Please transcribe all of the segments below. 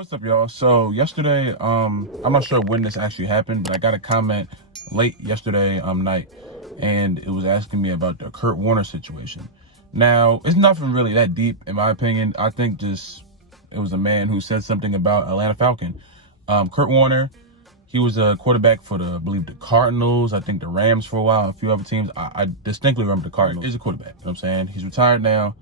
What's up, y'all? So yesterday, I'm not sure when this actually happened, but I got a comment late yesterday night, and it was asking me about the Kurt Warner situation. Now, it's nothing really that deep, in my opinion. I think just it was a man who said something about Atlanta Falcon. Kurt Warner, he was a quarterback for I believe the Cardinals, I think the Rams for a while, a few other teams. I distinctly remember the Cardinals. He's a quarterback, you know what I'm saying? He's retired now.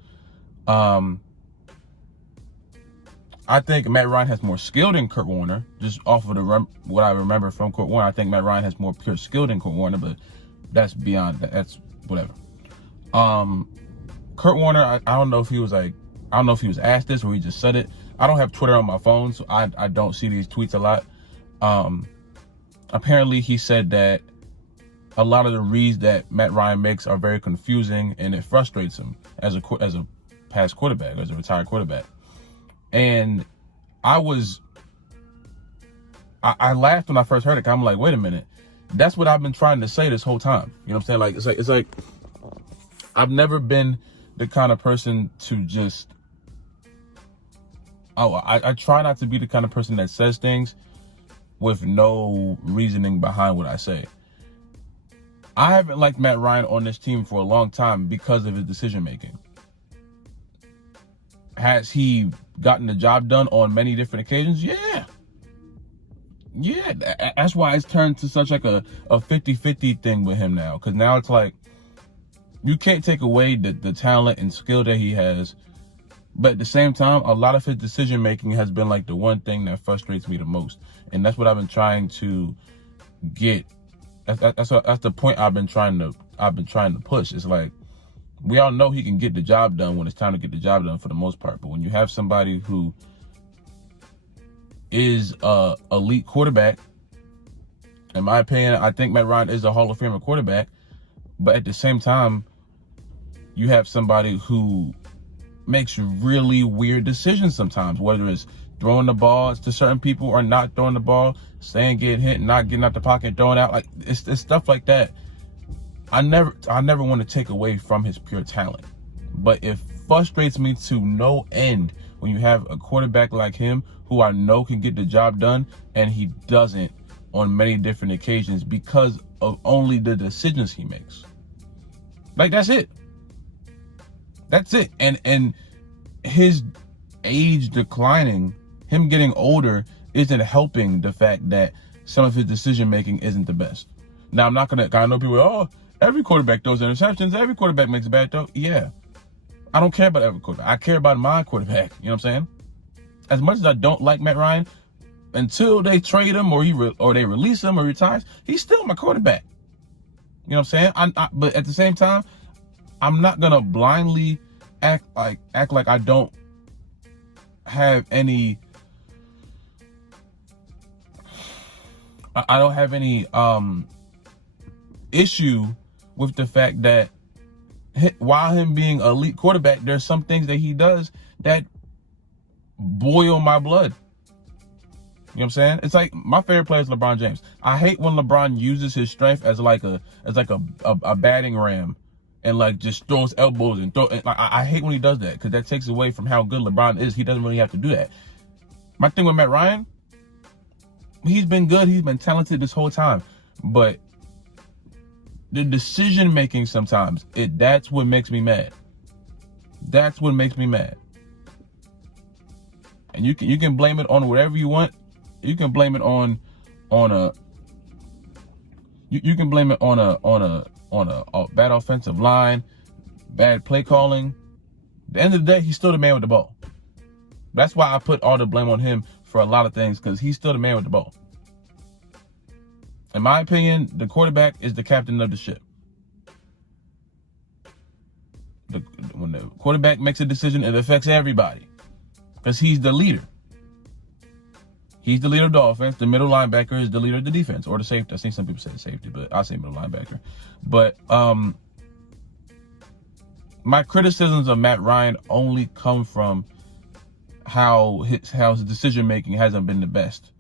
I think Matt Ryan has more skill than Kurt Warner, just off of what I remember from Kurt Warner. I think Matt Ryan has more pure skill than Kurt Warner, but that's beyond that. That's whatever. Kurt Warner, I don't know if he was asked this or he just said it. I don't have Twitter on my phone, so I don't see these tweets a lot. Apparently he said that a lot of the reads that Matt Ryan makes are very confusing and it frustrates him as a past quarterback, as a retired quarterback. And I laughed when I first heard it. I'm like, wait a minute, that's what I've been trying to say this whole time. You know what I'm saying? Like it's like I've never been the kind of person to just I try not to be the kind of person that says things with no reasoning behind what I say. I haven't liked Matt Ryan on this team for a long time because of his decision making. Has he gotten the job done on many different occasions? Yeah. That's why it's turned to such like a 50-50 thing with him now. Because now it's like, you can't take away the talent and skill that he has. But at the same time, a lot of his decision making has been like the one thing that frustrates me the most. And that's what I've been trying to get. That's the point I've been trying to push. It's like, we all know he can get the job done when it's time to get the job done for the most part. But when you have somebody who is a elite quarterback, in my opinion, I think Matt Ryan is a Hall of Famer quarterback. But at the same time, you have somebody who makes really weird decisions sometimes, whether it's throwing the ball to certain people or not throwing the ball, saying get hit, not getting out the pocket, throwing out. Like it's stuff like that. I never want to take away from his pure talent, but it frustrates me to no end when you have a quarterback like him who I know can get the job done and he doesn't on many different occasions because of only the decisions he makes. Like that's it. And his age declining, him getting older isn't helping the fact that some of his decision making isn't the best. Now I'm not gonna. I know people. Oh, every quarterback throws interceptions. Every quarterback makes a bad throw. Yeah. I don't care about every quarterback. I care about my quarterback. You know what I'm saying? As much as I don't like Matt Ryan, until they trade him or they release him or retires, he's still my quarterback. You know what I'm saying? But at the same time, I'm not gonna blindly act like I don't have any. I don't have any issue with the fact that while him being an elite quarterback, there's some things that he does that boil my blood. You know what I'm saying? It's like my favorite player is LeBron James. I hate when LeBron uses his strength as like a batting ram and like just throws elbows and I hate when he does that because that takes away from how good LeBron is. He doesn't really have to do that. My thing with Matt Ryan, he's been good. He's been talented this whole time, but the decision making sometimes, that's what makes me mad. That's what makes me mad. And you can blame it on whatever you want. You can blame it on a bad offensive line, bad play calling. At the end of the day, he's still the man with the ball. That's why I put all the blame on him for a lot of things, because he's still the man with the ball. In my opinion, the quarterback is the captain of the ship. When the quarterback makes a decision, it affects everybody because he's the leader. He's the leader of the offense. The middle linebacker is the leader of the defense, or the safety. I think some people say the safety, but I say middle linebacker. But my criticisms of Matt Ryan only come from how his decision making hasn't been the best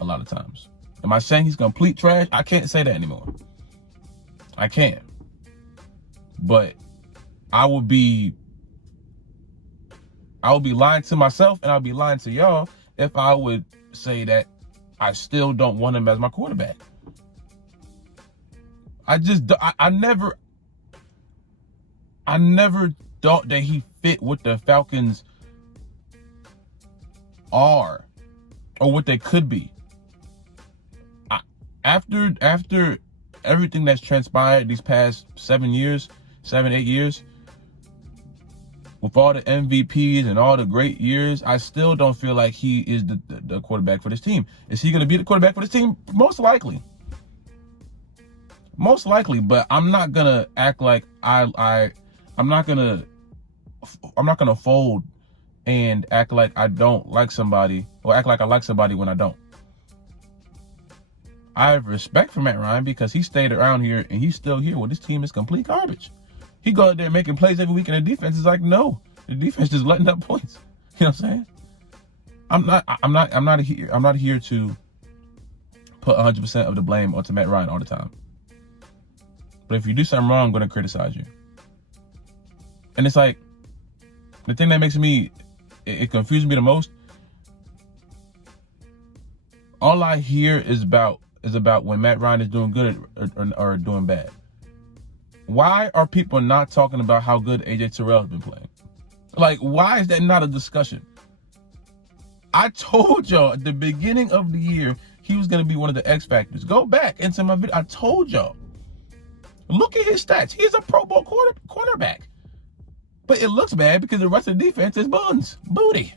a lot of times. Am I saying he's complete trash? I can't say that anymore. I can't. But I would be lying to myself and I'll be lying to y'all if I would say that I still don't want him as my quarterback. I never thought that he fit what the Falcons are or what they could be. After everything that's transpired these past 7, 8 years, with all the MVPs and all the great years, I still don't feel like he is the quarterback for this team. Is he going to be the quarterback for this team? Most likely, but I'm not gonna act like I'm not gonna fold and act like I don't like somebody, or act like I like somebody when I don't. I have respect for Matt Ryan because he stayed around here and he's still here. Well, this team is complete garbage. He go out there making plays every week, and the defense is like, no, the defense is letting up points. You know what I'm saying? I'm not here to put 100% of the blame onto Matt Ryan all the time. But if you do something wrong, I'm going to criticize you. And it's like, the thing that makes it confuses me the most, all I hear is about when Matt Ryan is doing good or doing bad. Why are people not talking about how good AJ Terrell has been playing? Like, why is that not a discussion? I told y'all at the beginning of the year he was going to be one of the X factors. Go back into my video. I told y'all. Look at his stats. He's a Pro Bowl cornerback. But it looks bad because the rest of the defense is buns. Booty.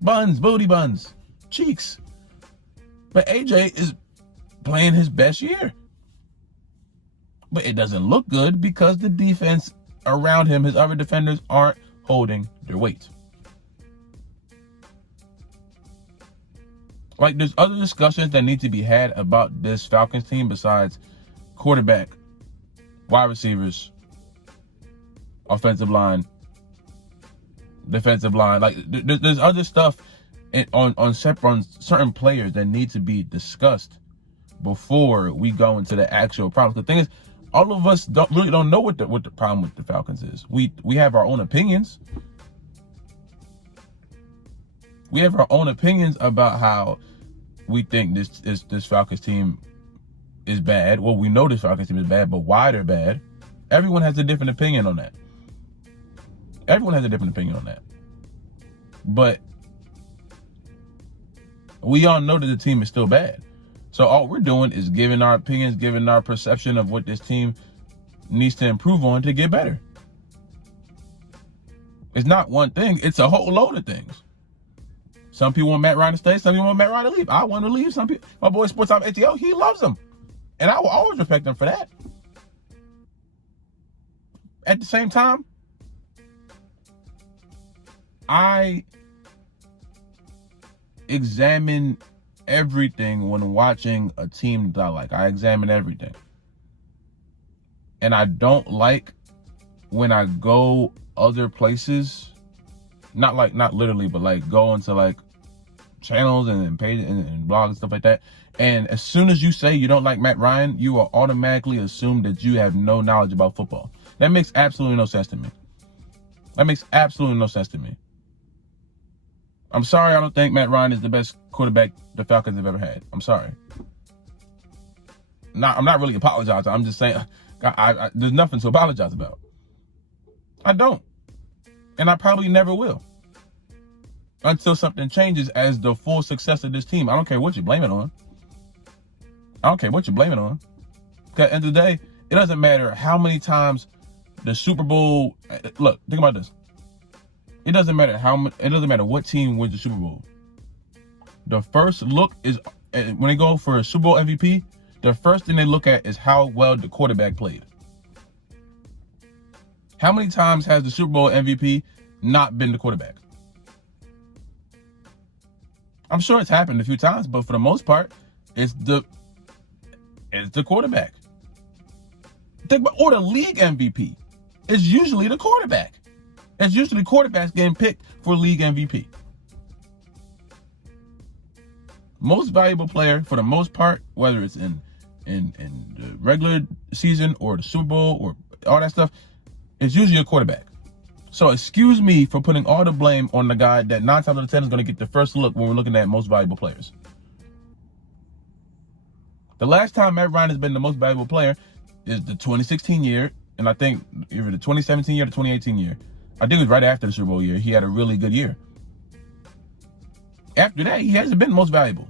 Buns. Booty buns. Cheeks. But AJ is playing his best year. But it doesn't look good because the defense around him, his other defenders, aren't holding their weight. Like, there's other discussions that need to be had about this Falcons team besides quarterback, wide receivers, offensive line, defensive line. Like, there's other stuff on certain players that need to be discussed before we go into the actual problems. The thing is, all of us don't know what the problem with the Falcons is. We have our own opinions. We have our own opinions about how we think this Falcons team is bad. Well, we know this Falcons team is bad, but why they're bad? Everyone has a different opinion on that. But we all know that the team is still bad. So all we're doing is giving our opinions, giving our perception of what this team needs to improve on to get better. It's not one thing. It's a whole load of things. Some people want Matt Ryan to stay. Some people want Matt Ryan to leave. I want to leave. Some people, my boy Sports Time ATL, he loves him. And I will always respect him for that. At the same time, I examine everything when watching a team that I like. I examine everything. And I don't like when I go other places, not literally, but like go into like channels and pages and blogs and stuff like that. And as soon as you say you don't like Matt Ryan, you will automatically assume that you have no knowledge about football. That makes absolutely no sense to me. I'm sorry, I don't think Matt Ryan is the best quarterback the Falcons have ever had. I'm sorry. I'm not really apologizing. I'm just saying there's nothing to apologize about. I don't. And I probably never will. Until something changes as the full success of this team. I don't care what you blame it on. Because at the end of the day, it doesn't matter how many times the Super Bowl... Look, think about this. It doesn't matter what team wins the Super Bowl. The first look is, when they go for a Super Bowl MVP, the first thing they look at is how well the quarterback played. How many times has the Super Bowl MVP not been the quarterback? I'm sure it's happened a few times, but for the most part, it's the quarterback. Or the league MVP. It's usually the quarterback. It's usually quarterbacks getting picked for league MVP. Most valuable player, for the most part, whether it's in the regular season or the Super Bowl or all that stuff, it's usually a quarterback. So excuse me for putting all the blame on the guy that 9 times out of 10 is going to get the first look when we're looking at most valuable players. The last time Matt Ryan has been the most valuable player is the 2016 year, and I think either the 2017 year or the 2018 year. I think it was right after the Super Bowl year. He had a really good year. After that, he hasn't been the most valuable.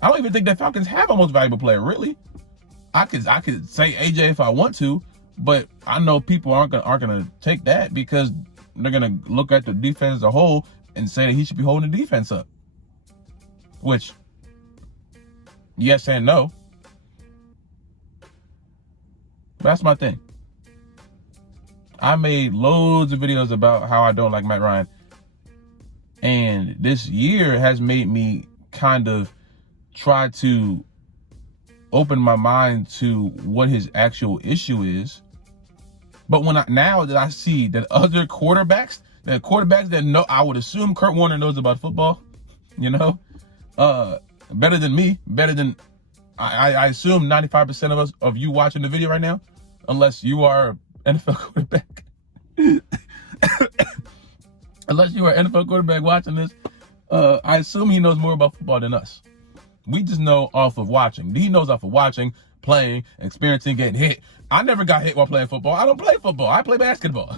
I don't even think the Falcons have a most valuable player, really. I could say AJ if I want to, but I know people aren't gonna take that because they're gonna look at the defense as a whole and say that he should be holding the defense up. Which, yes and no. That's my thing. I made loads of videos about how I don't like Matt Ryan. And this year has made me kind of try to open my mind to what his actual issue is. But now that I see that other quarterbacks that know, I would assume Kurt Warner knows about football, better than me, better than I assume 95% of you watching the video right now, unless you are an NFL quarterback. Unless you are an NFL quarterback watching this, I assume he knows more about football than us. We just know off of watching. He knows off of watching, playing, experiencing, getting hit. I never got hit while playing football. I don't play football. I play basketball.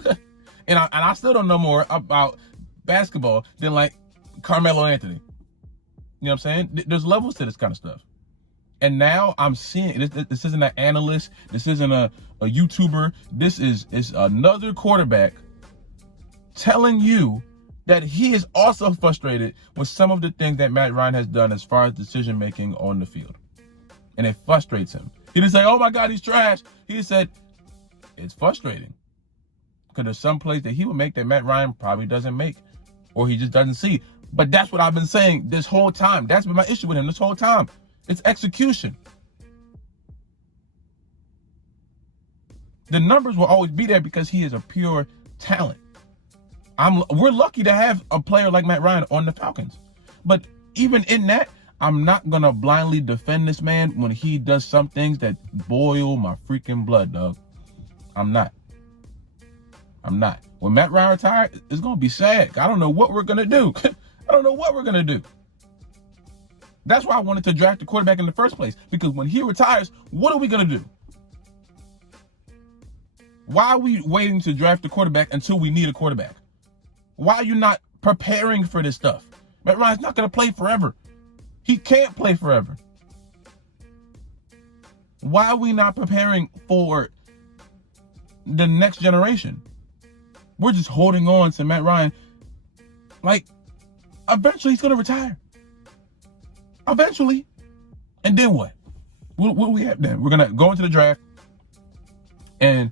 and I still don't know more about basketball than like Carmelo Anthony. You know what I'm saying? There's levels to this kind of stuff. And now I'm seeing this isn't an analyst. This isn't a YouTuber. This is another quarterback telling you that he is also frustrated with some of the things that Matt Ryan has done as far as decision making on the field. And it frustrates him. He didn't say, oh my God, he's trash. He said, it's frustrating. Because there's some plays that he would make that Matt Ryan probably doesn't make. Or he just doesn't see. But that's what I've been saying this whole time. That's been my issue with him this whole time. It's execution. The numbers will always be there because he is a pure talent. We're lucky to have a player like Matt Ryan on the Falcons. But even in that, I'm not going to blindly defend this man when he does some things that boil my freaking blood, dog. I'm not. When Matt Ryan retired, it's going to be sad. I don't know what we're going to do. I don't know what we're going to do. That's why I wanted to draft a quarterback in the first place. Because when he retires, what are we going to do? Why are we waiting to draft a quarterback until we need a quarterback? Why are you not preparing for this stuff? Matt Ryan's not going to play forever. He can't play forever. Why are we not preparing for the next generation? We're just holding on to Matt Ryan. Like, eventually he's going to retire. Eventually. And then what? What do we have then? We're going to go into the draft and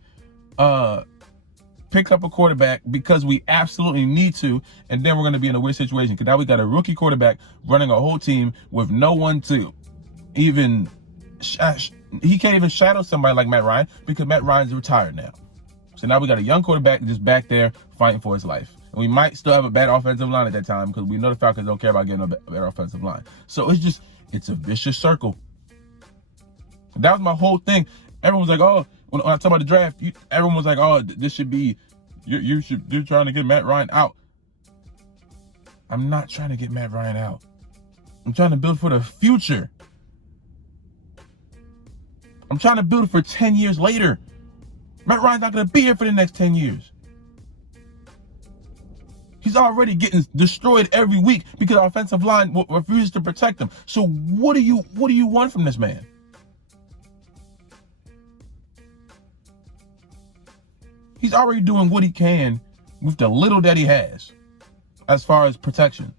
pick up a quarterback because we absolutely need to, and then we're going to be in a weird situation because now we got a rookie quarterback running a whole team with no one to even he can't even shadow somebody like Matt Ryan because Matt Ryan's retired now. So now we got a young quarterback just back there fighting for his life. And we might still have a bad offensive line at that time because we know the Falcons don't care about getting a better offensive line. So it's a vicious circle. That was my whole thing. Everyone was like, oh, when I talk about the draft, everyone was like, oh, this should be, you're trying to get Matt Ryan out. I'm not trying to get Matt Ryan out. I'm trying to build for the future. I'm trying to build for 10 years later. Matt Ryan's not going to be here for the next 10 years. He's already getting destroyed every week because our offensive line refuses to protect him. So what do you want from this man? He's already doing what he can with the little that he has as far as protection.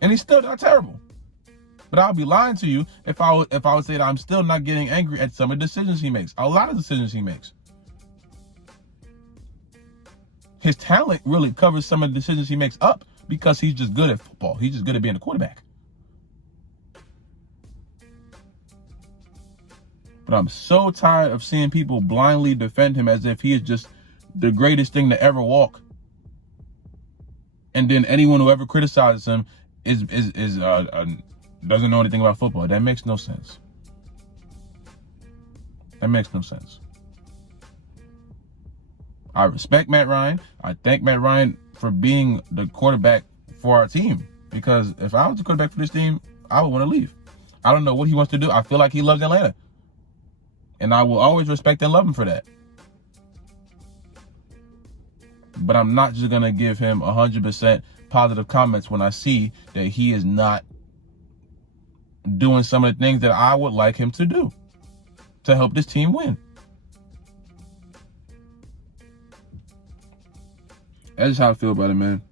And he's still not terrible. But I'll be lying to you if I would say that I'm still not getting angry at some of the decisions he makes. A lot of decisions he makes. His talent really covers some of the decisions he makes up because he's just good at football. He's just good at being a quarterback. But I'm so tired of seeing people blindly defend him as if he is just the greatest thing to ever walk. And then anyone who ever criticizes him doesn't know anything about football. That makes no sense. That makes no sense. I respect Matt Ryan. I thank Matt Ryan for being the quarterback for our team. Because if I was the quarterback for this team, I would want to leave. I don't know what he wants to do. I feel like he loves Atlanta. And I will always respect and love him for that. But I'm not just going to give him 100% positive comments when I see that he is not doing some of the things that I would like him to do to help this team win. That's just how I feel about it, man.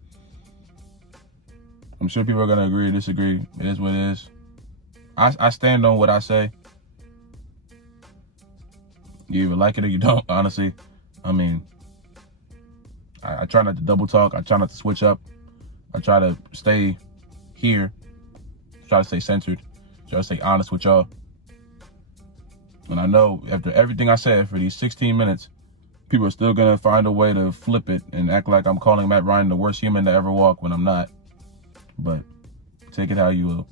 I'm sure people are going to agree or disagree. It is what it is. I stand on what I say. You either like it or you don't, honestly. I mean, I try not to double talk. I try not to switch up. I try to stay here. Try to stay centered. Try to stay honest with y'all. And I know after everything I said for these 16 minutes, people are still going to find a way to flip it and act like I'm calling Matt Ryan the worst human to ever walk when I'm not. But take it how you will.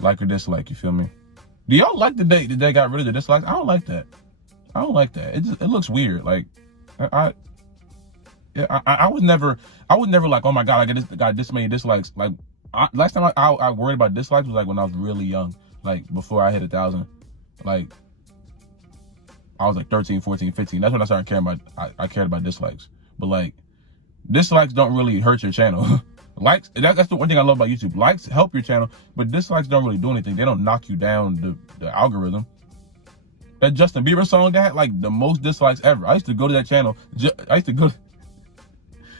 Like or dislike, you feel me? Do y'all like the day that they got rid of the dislikes? I don't like that. I don't like that. It looks weird. Like, I was never like, oh my God, I got this many dislikes. Like, last time I worried about dislikes was like when I was really young, like before I hit 1,000. Like, I was like 13, 14, 15. That's when I started caring about, I cared about dislikes. But like, dislikes don't really hurt your channel. Likes, that's the one thing I love about YouTube. Likes help your channel, but dislikes don't really do anything. They don't knock you down the algorithm. That Justin Bieber song that had like the most dislikes ever. I used to go to that channel. I used to go.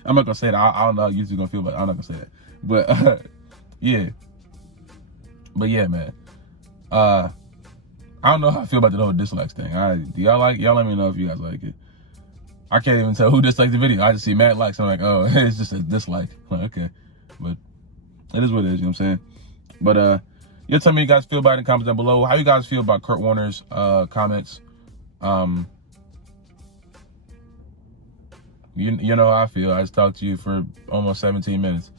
I'm not gonna say that. I don't know how YouTube's gonna feel, but I'm not gonna say that. But yeah. But yeah, man. I don't know how I feel about the whole dislikes thing. Do y'all like? Y'all let me know if you guys like it. I can't even tell who disliked the video. I just see mad likes. I'm like, oh, it's just a dislike. I'm like, okay, but it is what it is. You know what I'm saying? But you'll tell me you guys feel about it in the comments down below. How you guys feel about Kurt Warner's comments? You know how I feel. I just talked to you for almost 17 minutes.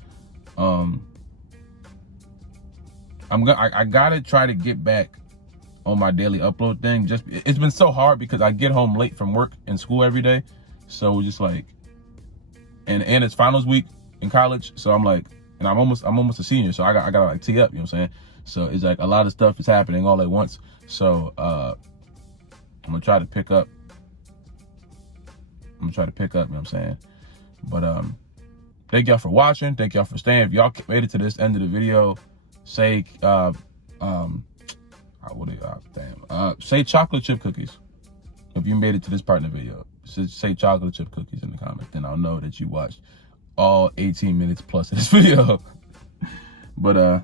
I gotta try to get back on my daily upload thing. Just it's been so hard because I get home late from work and school every day. So just like, and it's finals week in college. So I'm like, and I'm almost a senior. So I gotta like tee up, you know what I'm saying? So it's like a lot of stuff is happening all at once. So I'm gonna try to pick up. You know what I'm saying? But thank y'all for watching. Thank y'all for staying. If y'all made it to this end of the video, say say chocolate chip cookies. If you made it to this part of the video, say chocolate chip cookies in the comments. Then I'll know that you watched all 18 minutes plus of this video. But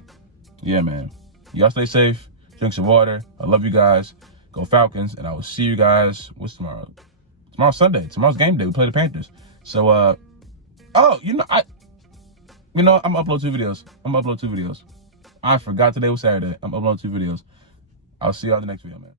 yeah, man. Y'all stay safe. Drink some water. I love you guys. Go Falcons. And I will see you guys. What's tomorrow? Tomorrow's Sunday. Tomorrow's game day. We play the Panthers. So I'm gonna upload 2 videos. I forgot today was Saturday. I'm uploading 2 videos. I'll see y'all in the next video, man.